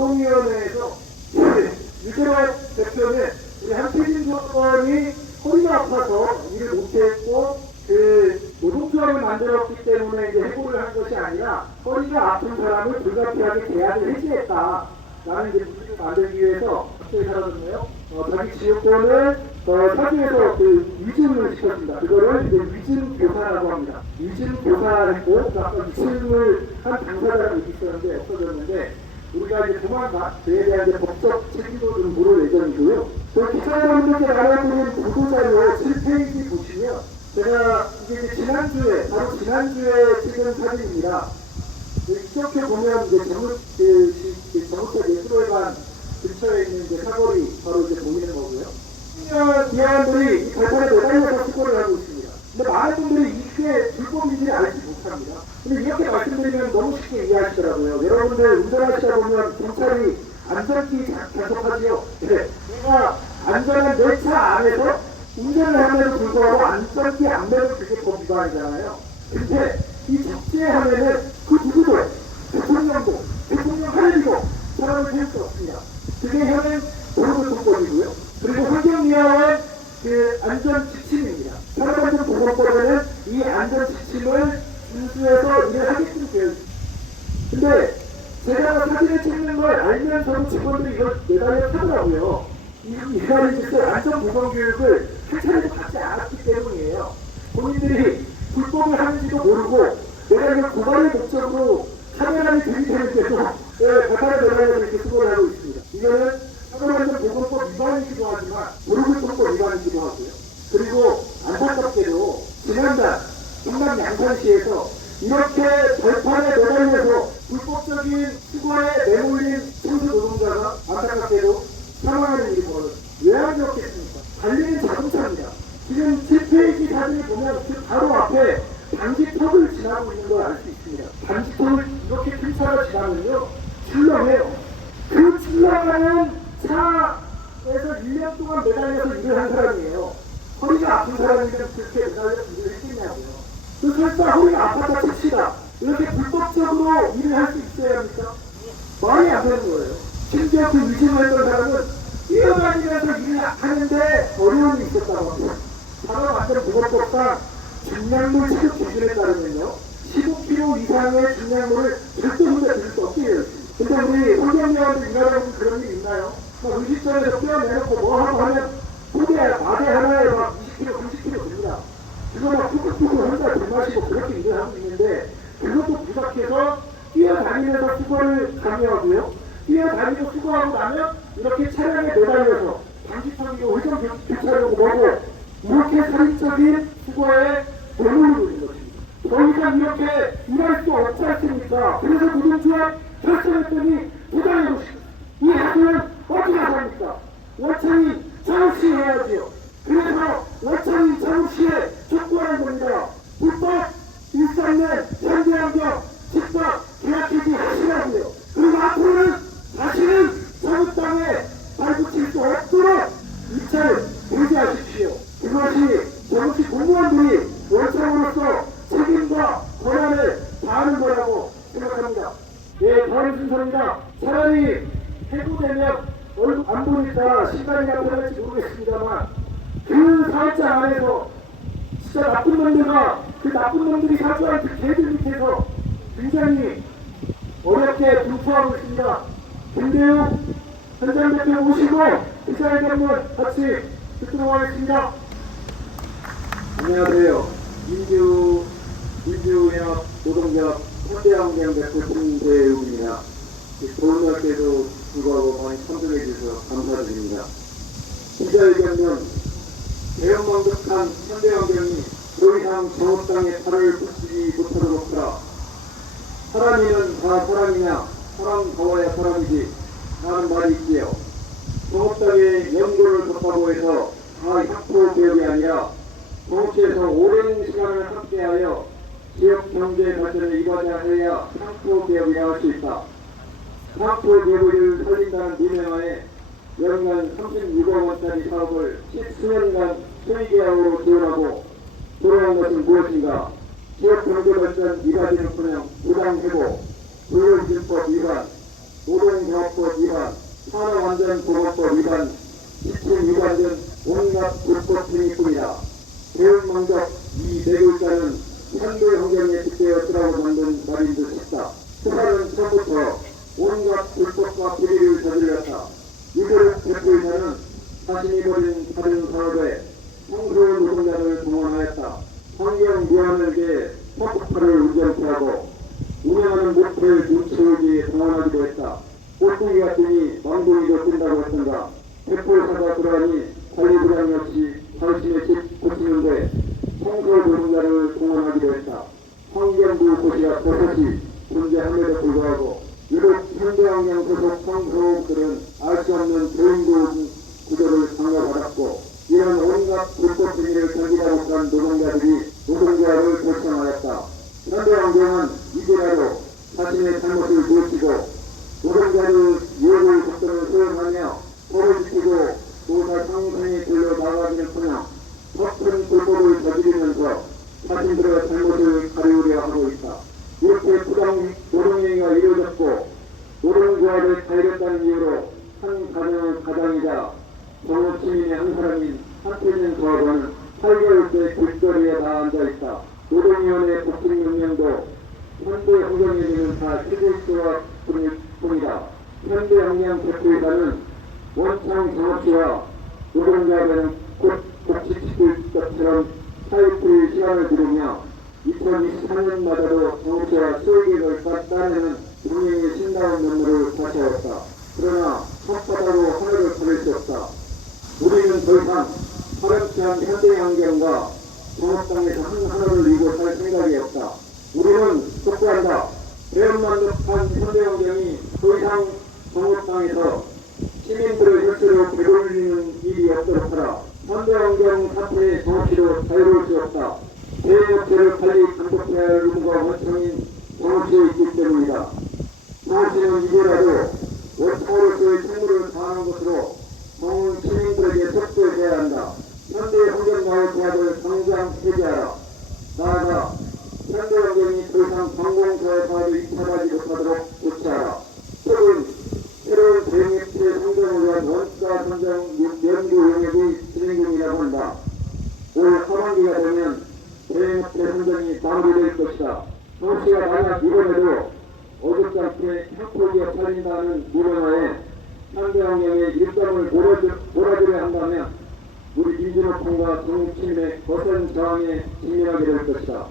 노동위원회에서 유재환 대표는 우리 한태진 조건이 허리가 아파서 일을 못했고 그 노동조합을 만들었기 때문에 이제 해고를 한 것이 아니라 허리가 아픈 사람을 불가피하게 계약을 해지했다. 라는 이제 문제를 만들기 위해서 갑자기 사라졌네요. 어, 자기 지역권을 어, 사주에서 그 위증을 시켰습니다. 그거를 이제 위증 교사라고 합니다. 위증 교사를 했고, 그 아까 위증을 한 당사자라고 얘기 있었는데 없어졌는데, 우리가 이제 조만간 그에 대한 이제 법적 책임도 좀 물을 예정이고요. 저희 기사님들께 알아드린 보도자료 7페이지 보시면, 제가 이게 지난주에, 바로 지난주에 찍은 사진입니다. 이렇게 보면 이제 정읍 그, 그 정읍사 예술회관 근처에 있는 이제 사거리 바로 이제 보이는 거고요. 청년 기관들이 이 발판에 매달려서 수고를 하고 있습니다. 근데 많은 분들이 이게 불법인지를 알지 못합니다. 근데 이렇게 말씀드리면 너무 쉽게 이해하시더라고요. 여러분들 운전하시다 보면 경찰이 안전기 계속하지요. 네. 내가 안전한 내 차 안에서 운전을 함에도 불구하고 안전기 안 매는 그게 법 위반이잖아요. 근데 이 적재하면은 그 누구도 대통령도 대통령 하늘이고 사람을 세울 수 없습니다. 그게 현행 도로교통법이고요. 그리고 환경위원회 그 안전 지침입니다. 산업안전보건법에는 이 안전 지침을 준수해서 일을 하게끔 되어 있습니다. 근데 제가 사진을 찍는 걸 알면서도 직원들이 이걸 매달려 타더라고요. 이 이사를 짓을 안전보건교육을 한 차례도 받지 않았기 때문이에요. 본인들이 불법을 하는지도 모르고 내가 이걸 고발의 목적으로 카메라를 들이대는데도 네, 발판에 매달려서 이렇게 수고를 하고 있습니다. 이거는 산업안전보건법 위반이기도 하지만 도로교통법 위반이기도 하고요. 그리고 지난달 충남 양산시에서 이렇게 발판에 매달려서 불법적인 수거에 내몰린 청소 노동자가 안타깝게도 사망하는 일이 벌어졌습니다. 왜안 그렇겠습니까? 달리는 자동차입니다. 지금 7페이지 사진을 보면 그 바로 앞에 방지턱을 지나고 있는 걸 알 수 있습니다. 방지턱을 이렇게 큰 차가 지나면요, 출렁해요. 그 출렁하는 차에서 1년 동안 매달려서 일을 한 사람이에요. 허리가 아픈 사람이면 그렇게 매달려서 일을 했겠냐고요. 그 설사 허리가 아팠다 칩시다. 이렇게 불법적으로 일을 할 수 있어야 합니까? 말이 안 되는 거예요. 심지어 그 위증을 했던 사람은 뛰어다니면서 일을 하는데 어려움이 있었다고 합니다. 산업안전보건법상 중량물 취급 기준에 따르면요. 15kg 이상의 중량물을 절대 혼자 들을 수 없게 있습니다. 근데 우리 환경위원들 일하려면 그런 일 있나요? 막 음식점에서 떼어내놓고 뭐 하고 하면 포대, 마대 하나에 막 20kg, 30kg 듭니다. 막 뚝뚝뚝 혼자 들 마시고 그렇게 일을 하고 있는데 그것도 부탁해서 뛰어다니면서 수거를 강요하고요. 뛰어다니고 수거하고 나면 이렇게 차량에 매달려서 방지턱이고 회전 교차로고 뭐고 이렇게 살인적인 수거에 내몰리고 있는 것입니다. 더 이상 이렇게 일할 수 없지 않습니까? 그래서 노동조합 결성했더니 부당해고 이 학교는 어떻게 합니까? 원청이 정시 해야지요. 그래서 원청이 정시에 촉구하는 겁니다. 불법 일상내 현대환경 집합 계약해지 하시라고요. 그리고 앞으로는 다시는 정부 땅에 발붙일 수 없도록 입찰 배제하십시오. 그것이 정치 공무원들이 원청으로서 책임과 권한을 다하는 거라고 생각합니다. 예, 다음 순서입니다. 차라리 해고되면 얼굴 안 보니까 시간이 나타날지 모르겠습니다만 그 사업자 안에서 진짜 나쁜 놈들과 그 나쁜 놈들이 사주한 그 개들 밑에서 굉장히 어렵게 분투하고 있습니다. 김대웅 현장 대표 오시고 기자회견 한번 같이 듣도록 하겠습니다. 안녕하세요. 민주, 민주연합 노동조합 현대환경 대표 김대웅입니다. 좋은 날께도 불구하고 많이 참석해 주셔서 감사드립니다. 기자회견은 대형망덕한 현대환경이 더 이상 정업당에 팔을 붙이지 못하도록 하라. 사람이면 다 사람이냐, 사람 더워야 사람이지. 라는 말이 있지요. 정업당의 연구를 좋다고 해서 다 학교 개혁이 아니라 정치에서 오랜 시간을 함께하여 지역 경제 발전을 이루어야 상표 개혁이라 할수 있다. 상표 개혁을 살린다는 니네와에 연간 36억 원짜리 사업을 10수년간 소위 계약으로 지원하고 돌아온 것은 무엇인가? 지역 경제 발전 이가지는커녕 부당 회복, 불륜진법 위반, 노동조합법 위반, 산업안전보건법 위반, 지침 위반 등 온갖 불법 행위뿐이다. 대응망적 이네 글자는 현대 환경에 빗대어 쓰라고 만든 말인 듯 싶다. 수사는 처음부터 온갖 불법과 비리를 저질렀다. 이들의 대표이사는 자신이 벌인 다른 사업에 성스러운 노동자를 동원하였다. 환경 무한에게 퍼프카를 운전케 하고 운영하는 모텔 눈치우기에 동원하기도 했다. 꽃둥이 같으니 망둥이도 뜬다고 했던가. 대표이사가 그러하니 관리 부장 역시 당신의 집 고치는데 청소 노동자를 동원하기도 했다. 환경부 고시가 버섯이 존재함에도 불구하고 유독 현대환경 소속 청소들은 알 수 없는 대인도 구조를 상가받았고 이런 온갖 불법 행위를 견디다 못한 노동자들이 노동조합을 결성하였다. 현대 환경은 이제라도 자신의 잘못을 묻히고 노동자를 이해를 속도를 수행하며 서로 지키고 노사 상생에 걸려 나가기는커녕 더큰 불법을 저지르면서 자신들의 잘못을 가리우려 하고 있다. 이렇게 부당 노동행위가 이루어졌고 노동조합을 가입했다는 이유로 한 가정의 가장이자 정업 시민의 한 사람인 한태진 조합원은 8개월째 길거리에 나앉아 있다. 노동위원회 복직 명령도 현대 환경에는 다 시대조합 뿐이다. 현대 환경 대표이사는 원창 정업시와 노동자들은 곧 것처럼 사이트의 시간을 두르며 2023년마다도 정치와 수익을 따내는 분명히 신나는 면모를 다채웠다. 그러나 혓바닥으로 하늘을 가릴 수 없다. 우리는 더 이상 파렴치한 현대 환경과 정업당에서 한 하늘을 이고 살 생각이 없다. 우리는 촉구한다. 배은만족한 현대 환경이 더 이상 정업당에서 시민들의 혈세로 배돌리는 일이 없도록 하라. 현대 환경 사태의 정치로 자유로울 수 없다. 대업체를 관리 감독해야 할 의무가 원청인 정치에 있기 때문이다. 정치는 이제라도 원청으로서의 책무를 다하는 것으로 정은 시민들에게 속도해야 한다. 현대 환경과의 조합을 해제하라. 나아가 현대 환경이 더 이상 관공서의 사업에 입찰하지 못하도록 조치하라. 최근 새로운 대응업체 선정을 위한 원가 선정 연구 영역이 진행 중이라고 한다. 올 하반기가 되면 대응업체 선정이 마무리될 것이다. 정씨가 만약 이번에도 어줍잖게 협곡에 팔린다는 무명화에 현대환경의 일감을 몰아주려 한다면 우리 민주노총과 정치인의 거센 저항에 직면하게 될 것이다.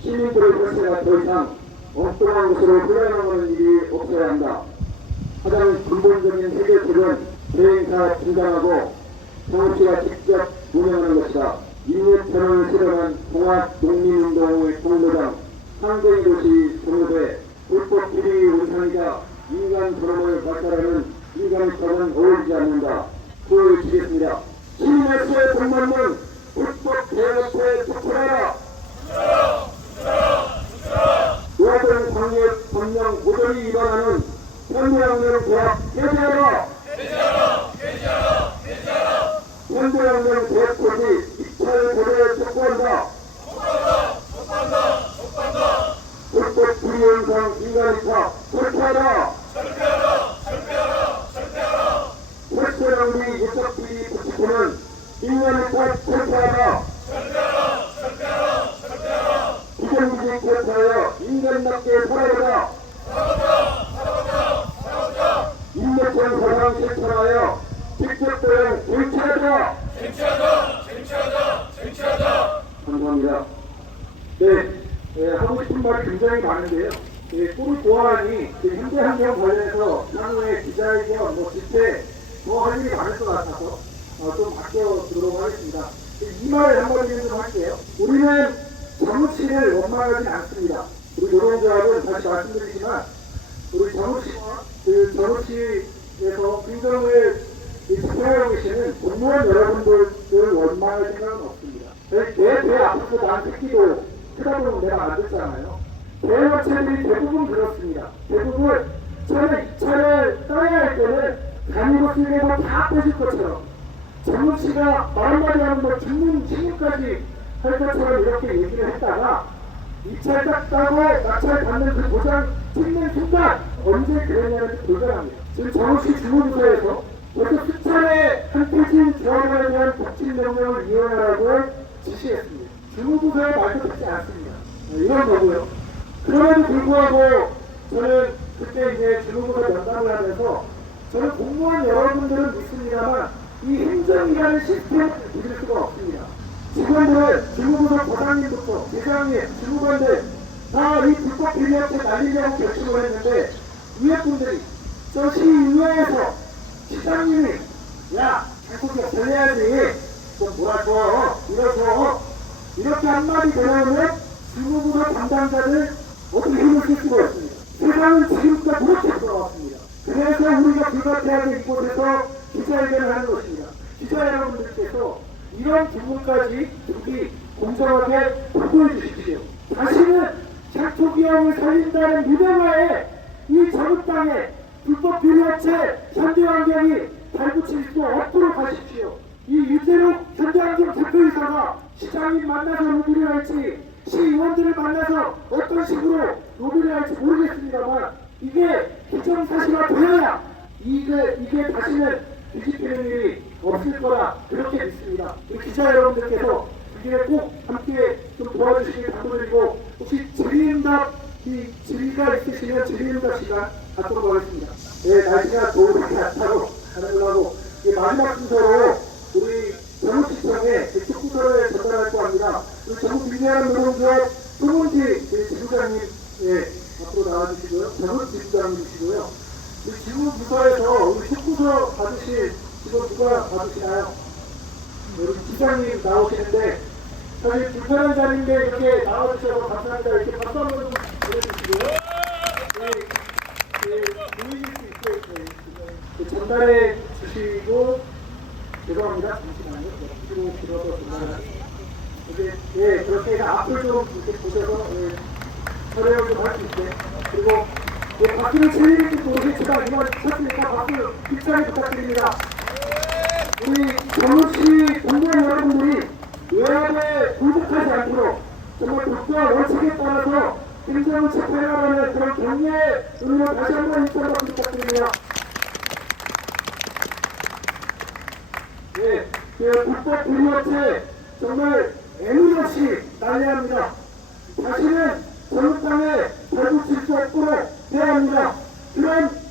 시민들의 혈세가 더 이상 엉뚱한 곳으로 흘러나가는 일이 없어야 한다. 가장 근본적인 해결책은 대행사 중단하고 정치가 직접 운영하는 것이다. 인력편을 실현한 통합독립운동의 공모장 상대의 도시 정무대 불법 비리 운상이자 인간 존엄을 발달하는 인간의 법은 어울리지 않는다. 구호를 치겠습니다. 시민의 공만문 불법 대업체 특별하라. 노동 광역 법령 모조리 위반하는 현대학년 대학 해제하라! 현대학년 대학 고시 입찰 고대에 촉구한다! 불법 비리 현상 인간이파 철폐하라! 철폐하라 우리 유적 비리 부치고는 인간이파 철폐하라! 비정규직 철폐하여 인간답게 살아보자! 인력권 사상 실천하여 직접 대응 쟁취하자! 감사합니다. 네, 예, 하고 싶은 말이 굉장히 많은데요. 예, 꼬리 보안이 그 현대 환경 관련해서 향후에 기자회견, 뭐 집회, 뭐할 일이 많을 것 같아서 어, 좀 바뀌어 들도록 하겠습니다. 이 말을 한마디만 좀 할게요. 우리는 정치를 원망하지 않습니다. 노동조합은 다시 말씀드리지만 우리 정치와 그 정치에서 긍정을 지켜하고 계시는 공무원 여러분들을 원망할 생각은 없습니다. 내배 앞에서 난 새끼도 크다 보면 내가 안 듣잖아요. 대업체들이 대부분 그렇습니다. 대부분 차를 이 차를 떠야 할 때는 간이로 쓰려고 다 빼줄 것처럼 정치가 말 한마디 하는 거 죽는 친구까지 할 것처럼 이렇게 얘기를 했다가 이 차를 딱 따고 낙찰 받는 그 도장 찍는 순간 언제 그랬냐는 불가합니다. 지금 정시 주무부서에서 벌써 수차례 한태진 조합에 대한 복진 명령을 이행하라고 지시했습니다. 주무부서의 말도 듣지 않습니다. 네, 이런 거고요. 그럼에도 불구하고 저는 그때 이제 주무부서 면담을 하면서 저는 공무원 여러분들은 믿습니다만 이 행정이라는 시스템을 믿을 수가 없습니다. 직원들은 주무부서 부장님부터 대장님, 주무관들 다이 불법 비리한테 날리려고 결심을 했는데 위에 분들이 저 시의회에서 시장님이 야 장국이 전해야지 좀 몰아줘 밀어줘 이렇게 한마디 되면 주무부서 담당자들 어떻게 힘을 쓸 수가 없습니다. 세상은 지금부터 그렇게 돌아왔습니다. 그래서 우리가 불가피하게 이곳에서 기자회견을 하는 것입니다. 기자 여러분들께서 이런 부분까지 우리 공정하게 보고해 주십시오. 다시는 장초기업을 살린다는 무대와에 이 저급당에 불법 비리업체 현대환경이 발붙일 수 없도록 하십시오. 이 유재록 현대환경 대표이사가 시장님 만나서 로비를 할지 시의원들을 만나서 어떤 식으로 로비를 할지 모르겠습니다만 이게 기정사실화 되어야 이게, 이게 다시는 뒤집히는 일이 없을 거라 그렇게 믿습니다. 기자 여러분들께서 이 길에 꼭 함께 좀 도와주시길 부탁드리고 혹시 질의응답 이 질의가 있으시면 질의응답 시간 갖도록 하겠습니다. 네, 날씨가 더우지 않다고 하려고 이 마지막 순서로 우리 전국시청에 축구서를 전달할 거 합니다. 우리 전국 민주화는 노동조합 송은지 지부장님 예, 앞으로 나와주시고요. 전국 지부장님이시고요. 우리 지부 부서에서 우리 축구서 받으실 직원 누가 받으시나요? 네, 우리 기장님 나오시는데 저희 불편한 자리인데 이렇게 나와주셔서 감사합니다. 이렇게 박수 한번 좀 보내주시고요. 네, 네, 보이실 수 있게 네, 네, 전달해 주시고 죄송합니다. 잠시만요. 네, 뒤로 길어서 전달해 이제 예 그렇게 앞을 좀 이렇게 보셔서 예, 촬영을 좀 할 수 있게 그리고 예, 박수를 칠릴지 모르겠지만 이번 쳤으니까 박수 힘차게 부탁드립니다. 우리 정우씨 공무원 여러분들이 외압에 굴복하지 않도록 정말 국가 원칙에 따라서 행정을 집행하라는 그런 격려의 의미로 다시 한번 박수 부탁드립니다. 예, 그 불법 비리업체 정말 애물 없이 날려야 합니다. 다시는 전국 땅에 발붙일 수 없도록 해야 합니다. 그런